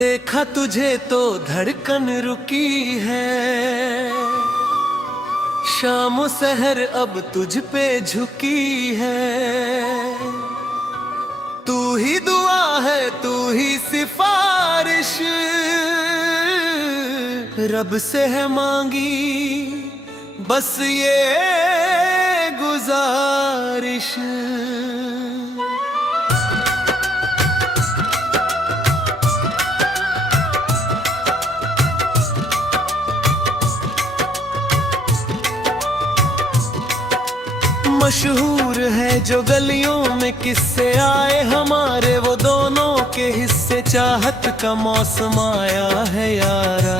देखा तुझे तो धड़कन रुकी है, शाम सहर अब तुझ पे झुकी है। तू ही दुआ है, तू ही सिफारिश, रब से है मांगी बस ये गुजारिश। मशहूर है जो गलियों में किस्से आए हमारे, वो दोनों के हिस्से। चाहत का मौसम आया है यारा,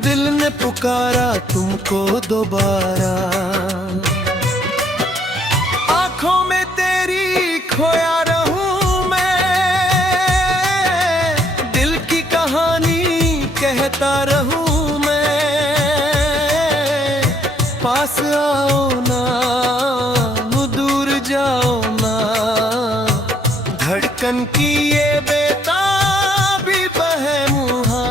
दिल ने पुकारा तुमको दोबारा। आंखों में तेरी खोया रहूं मैं, दिल की कहानी कहता रहूं। पास आओ ना, दूर जाओ ना, धड़कन की ये बेताबी बहम वहाँ।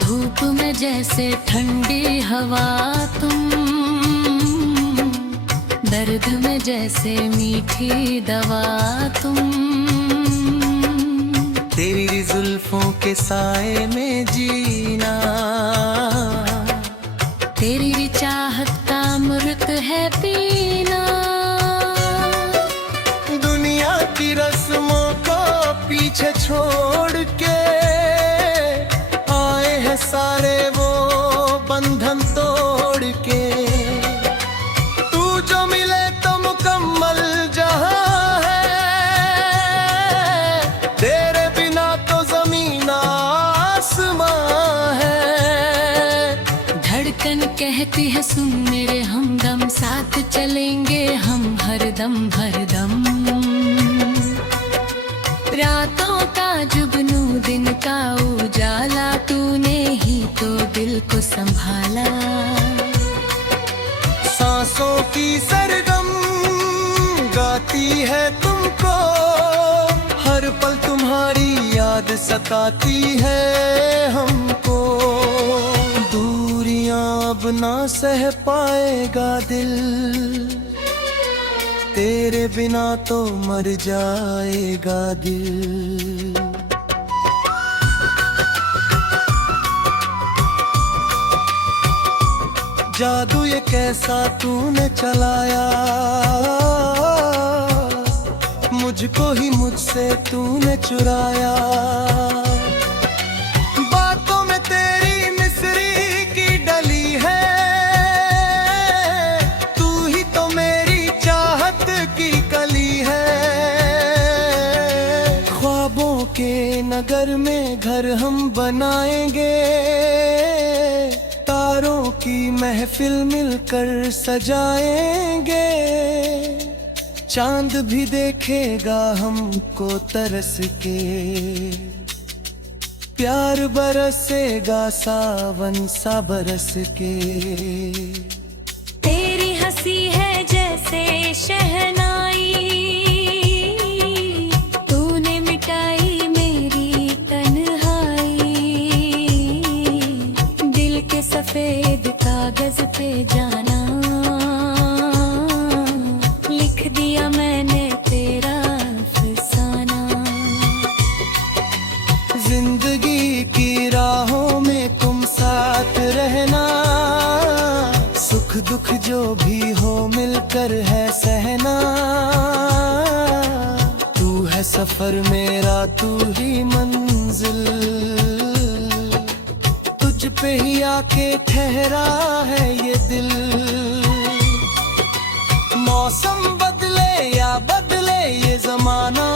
धूप में जैसे ठंडी हवा तुम, दर्द में जैसे मीठी दवा तुम। तेरी जुल्फों के साए में जीना, तेरी चाहत का अमृत है पीना। दुनिया की रस्मों को पीछे छोड़ के सारे वो बंधन तोड़ के। तू जो मिले तो मुकम्मल जहां है, तेरे बिना तो जमीन आसमां है। धड़कन कहती है सुन मेरे हमदम, साथ चलेंगे हम हरदम हरदम। रातों का जुगनू दिन का उजाला, तूने ही तो दिल को संभाला। सांसों की सरगम गाती है तुमको, हर पल तुम्हारी याद सताती है हमको। दूरियां अब ना सह पाएगा दिल, तेरे बिना तो मर जाएगा दिल। जादू ये कैसा तूने चलाया, मुझको ही मुझसे तूने चुराया। बातों में तेरी मिस्री की डली है, तू ही तो मेरी चाहत की कली है। ख्वाबों के नगर में घर हम बनाएंगे, तारों की महफिल मिलकर सजाएंगे। चांद भी देखेगा हमको तरस के, प्यार बरसेगा सावन सा बरस के। तेरी हंसी है जैसे शहनाई, तूने मिटाई मेरी तन्हाई। दिल के सफेद कागज पे जाना, लिख दिया मैंने तेरा अफसाना। जिंदगी की राहों में तुम साथ रहना, सुख दुख जो भी हो मिलकर है सहना। तू है सफर मेरा, तू ही मंजिल, तुझ पे ही आके ठहरा है ये दिल। मौसम बदले या बदले ये जमाना,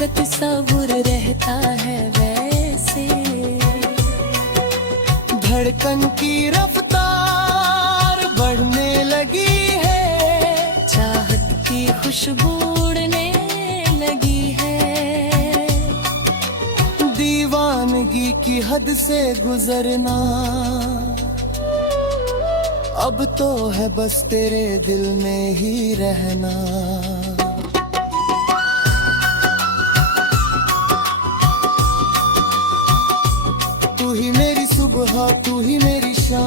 जिसका तस्वुर रहता है वैसे। धड़कन की रफ्तार बढ़ने लगी है, चाहत की खुशबू उड़ने लगी है। दीवानगी की हद से गुजरना अब तो है बस तेरे दिल में ही रहना। तू ही मेरी सुबह, तू ही मेरी शाम,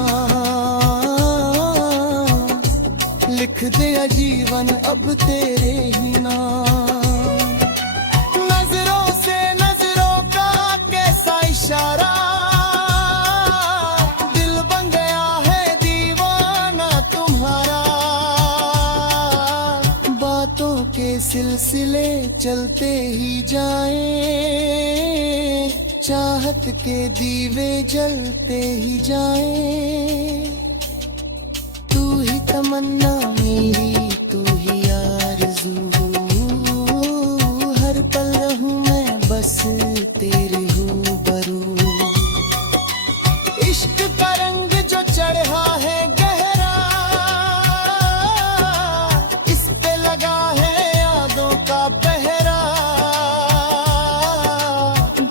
लिख दिया जीवन अब तेरे ही नाम। नजरों से नजरों का कैसा इशारा, दिल बन गया है दीवाना तुम्हारा। बातों के सिलसिले चलते ही जाएं, चाहत के दीवे जलते ही जाएं। तू ही तमन्ना मेरी, तू ही आरज़ू, हर पल रहूं मैं बस तेरे रूबरू। इश्क का रंग जो चढ़ा है गहरा, इस पे लगा है यादों का पहरा।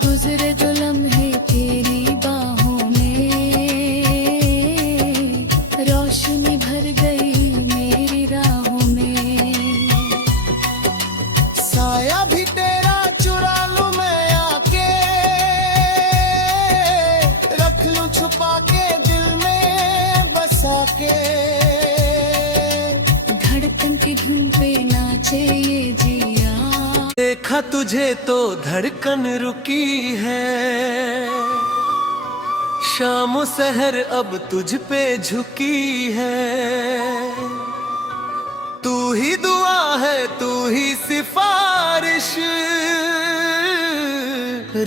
गुजरे जो लम्हे तेरी बाहों में, रोशनी भर गई मेरी राहों में। साया भी तेरा चुरा लूं मैं आके, रख लूं छुपा के दिल में बसा के। धड़कन की धुन पे नाचे ये जिया, देखा तुझे तो धड़कन रुकी है, शाम सहर अब तुझ पे झुकी है। तू ही दुआ है, तू ही सिफारिश,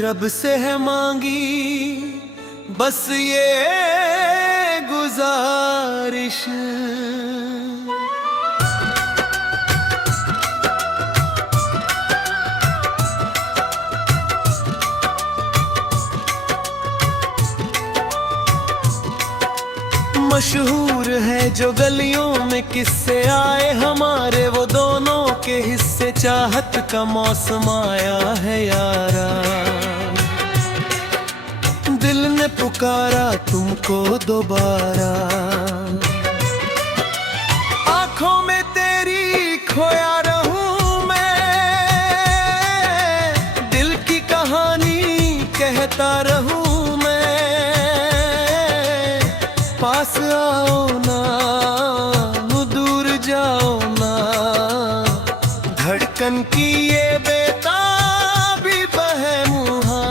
रब से है मांगी बस ये गुजारिश। मशहूर है जो गलियों में किस्से आए हमारे, वो दोनों के हिस्से। चाहत का मौसम आया है यारा, दिल ने पुकारा तुमको दोबारा। आंखों में तेरी खोया रहूं मैं, दिल की कहानी कहता रहूं मैं। पास आओ ना, दूर जाओ ना, धड़कन की ये बेताबी बहमुहा।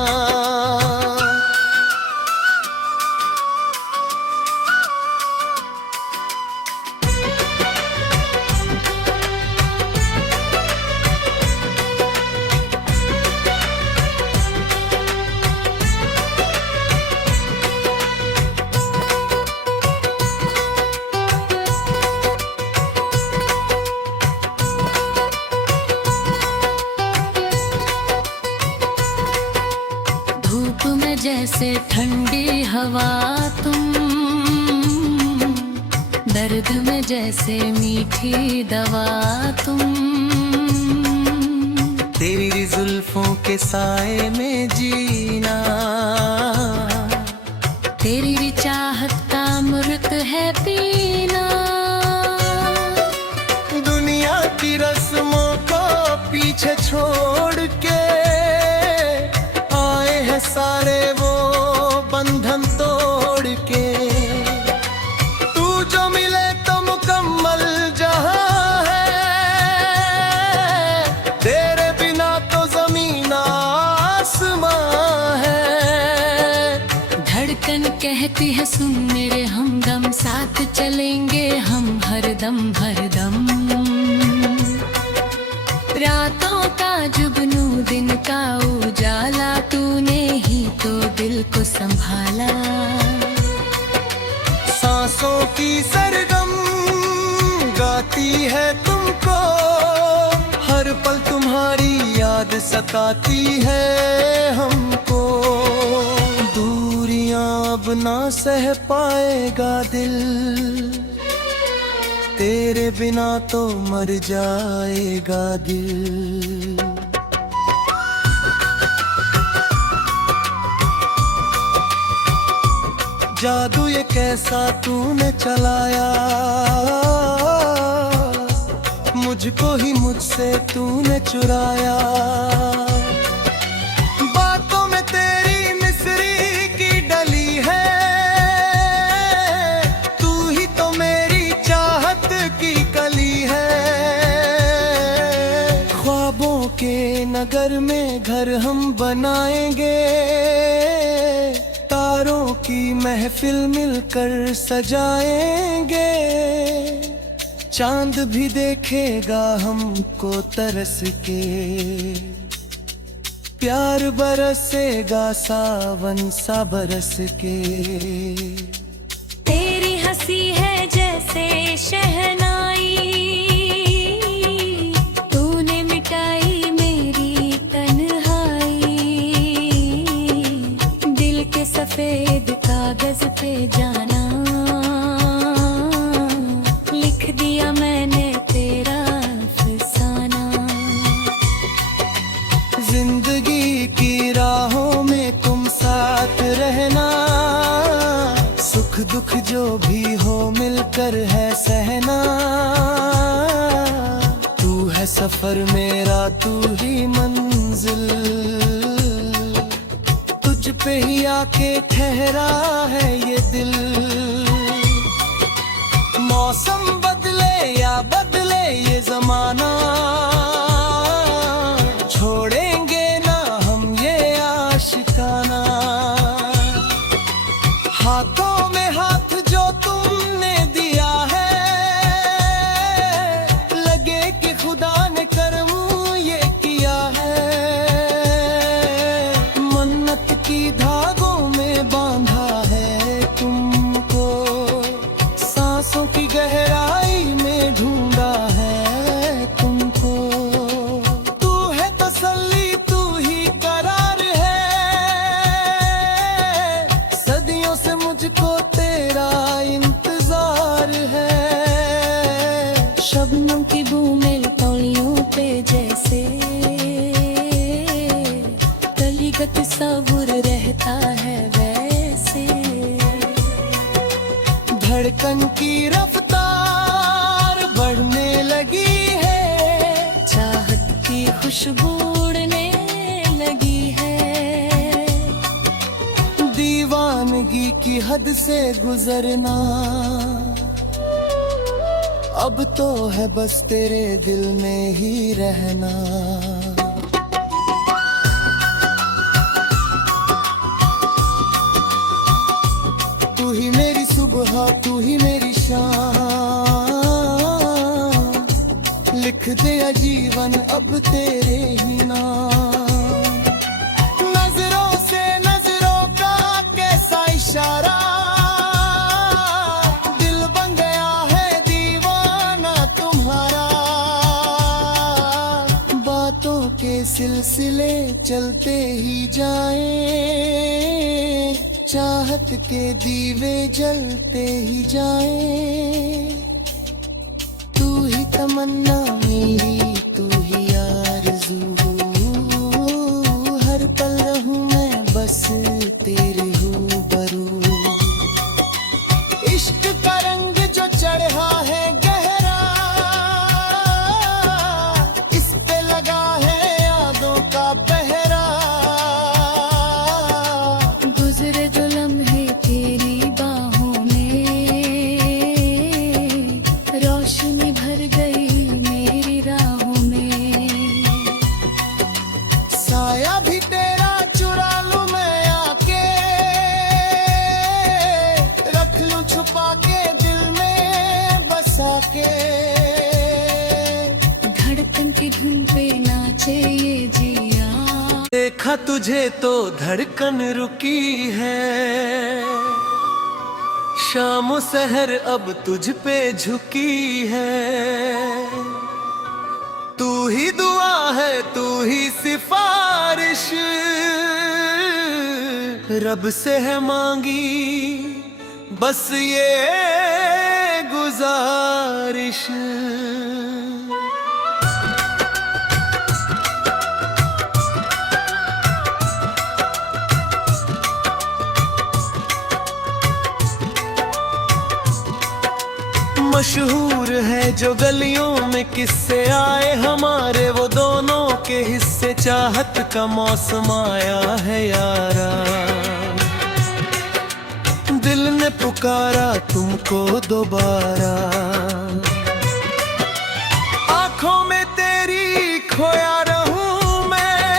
धूप में जैसे ठंडी हवा तुम, दर्द में जैसे मीठी दवा तुम। तेरी जुल्फों के साए में जीना, तेरी चाहत का अमृत है पीना। दुनिया की रस्मों को पीछे छोड़ के आए हैं सारे वो बंधन तोड़ के। तू जो मिले तो मुकम्मल जहां है, तेरे बिना तो जमीन आसमां है। धड़कन कहती है सुन मेरे हमदम, साथ चलेंगे हम हरदम हरदम। रातों का जुगनू दिन का उजाला, तूने ही तो दिल को संभाला। सांसों की सरगम गाती है तुमको, हर पल तुम्हारी याद याद सताती है हमको, दूरियां अब ना सह पाएगा दिल, तेरे बिना तो मर जाएगा दिल। जादू ये कैसा तूने चलाया, मुझको ही मुझसे तूने चुराया। बातों में तेरी मिस्री की डली है, तू ही तो मेरी चाहत की कली है। ख्वाबों के नगर में घर हम बनाएंगे, तारों की महफिल मिलकर सजाएंगे। चांद भी देखेगा हमको तरस के, प्यार बरसेगा सावन सा बरस के। तेरी हंसी है जैसे शहनाई, तूने मिटाई मेरी तन्हाई। दिल के सफेद कागज पे जाना लिख दिया मैंने तेरा अफसाना। जिंदगी की राहों में तुम साथ रहना, सुख दुख जो भी हो मिलकर है सहना। तू है सफर मेरा, तू ही मंजिल, तुझ पे ही आके ठहरा है ये दिल। मौसम बदले या बदले ये जमाना, छोड़ेंगे ना हम ये आशिकाना। हाथों में हाथ जो तुमने दिया है, लगे कि खुदा ने करम ये किया है। मन्नत की धागों में बांधा है तुमको, सांसों की गहराई में ढूंढा है तुमको। तू है तसल्ली, तू ही करार है, सदियों से मुझको तेरा इंतजार है। शबनम की बूंदें तौलियों पे जैसे, कलीगत सब्र रहता है वैसे। धड़कन की रफ्तार बढ़ने लगी है, चाहत की खुशबू उड़ने लगी है। दीवानगी की हद से गुजरना अब तो है बस तेरे दिल में ही रहना। तू ही मेरी सुबह, तू ही मेरी शाम, लिख दिया जीवन अब तेरे ही नाम। नजरों से नजरों का कैसा इशारा, दिल बन गया है दीवाना तुम्हारा। बातों के सिलसिले चलते ही जाएं, चाहत के दीवे जलते ही जाएं। तू ही तमन्ना मेरी, तू ही आरज़ू, हर पल रहूं मैं बस तेरे रूबरू। इश्क का रंग जो चढ़ा है गहरा, इस पे लगा है यादों का पहरा। गुजरे जो लम्हे तेरी बाहों में, रोशनी भर गई मेरी राहों में। साया भी तेरा चुरा लूं मैं आके, रख लूं छुपा के दिल में बसा के। धड़कन की धुन पे नाचे ये जिया, देखा तुझे तो धड़कन रुकी है, शाम सहर अब तुझ पे झुकी है। तू ही दुआ है तू ही सिफारिश, रब से है मांगी बस ये गुजारिश। मशहूर है जो गलियों में किस्से आए हमारे, वो दोनों के हिस्से चाहत का मौसम आया है यारा। दिल ने पुकारा तुमको दोबारा, आंखों में तेरी खोया रहूं मैं,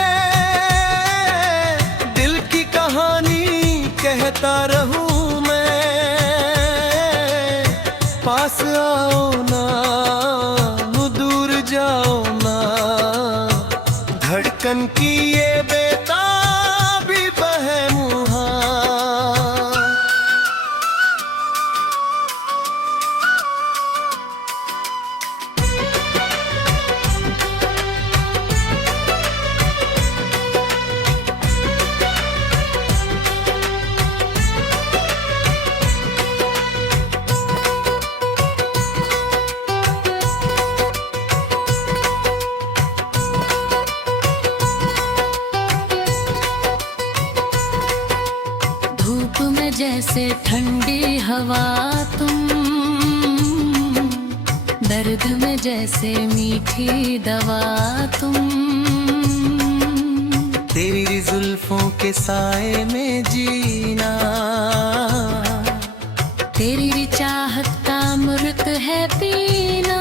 दिल की कहानी कहता रहूं मैं। पास आओ ना, दूर जाओ ना, धड़कन की ये बेताबी बहमुहा। धूप में जैसे ठंडी हवा तुम, दर्द में जैसे मीठी दवा तुम। तेरी जुल्फों के साए में जीना, तेरी चाहत का अमृत है पीना।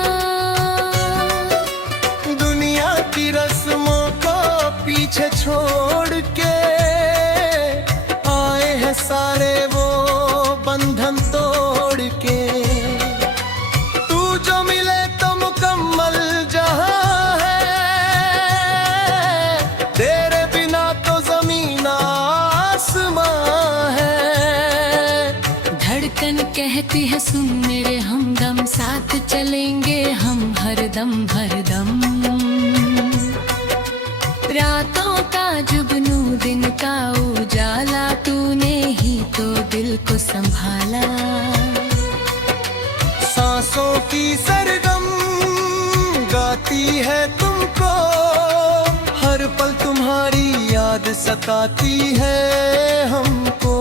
दुनिया की रस्मों को पीछे छोड़ के आए हैं सारे वो बंधन तोड़ के। तू जो मिले तो मुकम्मल जहां है, तेरे बिना तो जमीन आसमां है। धड़कन कहती है सुन मेरे हमदम, साथ चलेंगे हम हरदम हरदम। रातों का जुगनू दिन का उजाला, तूने ही तो दिल को संभाला। सांसों की सरगम गाती है तुमको, हर पल तुम्हारी याद सताती है हमको।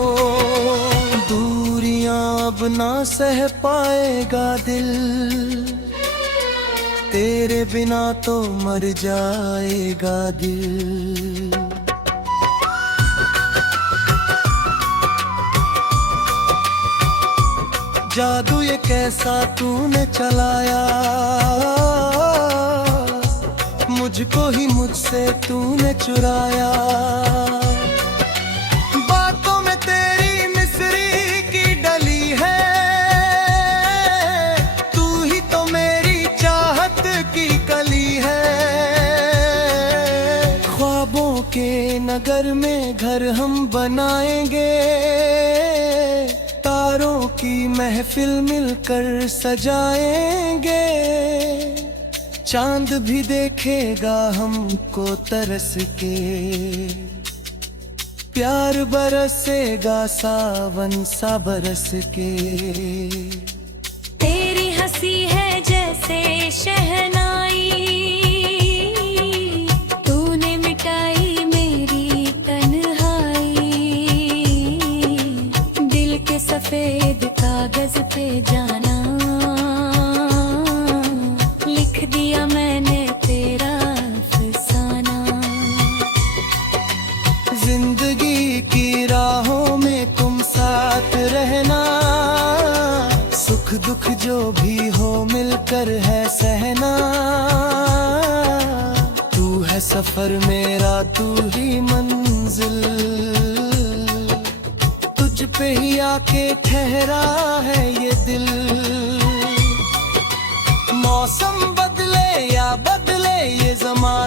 दूरियां अब ना सह पाएगा दिल, तेरे बिना तो मर जाएगा दिल। जादू ये कैसा तूने चलाया, मुझको ही मुझसे तूने चुराया। बातों में तेरी मिस्री की डली है, तू ही तो मेरी चाहत की कली है। ख्वाबों के नगर में घर हम बनाएंगे, तारों की महफिल मिलकर सजाएंगे। चांद भी देखेगा हमको तरस के, प्यार बरसेगा सावन सा बरस के। तेरी हंसी है जैसे शहनाई, तूने मिटाई मेरी तन्हाई। दिल के सफेद कागज पे जाना, लिख दिया मैंने तेरा अफसाना। जिंदगी की राहों में तुम साथ रहना, सुख दुख जो भी हो मिलकर है सहना। तू है सफर मेरा, तू ही मंजिल, तुझ पे ही आके ठहरा है ये दिल। मौसम बदले या बदले ये ज़माना,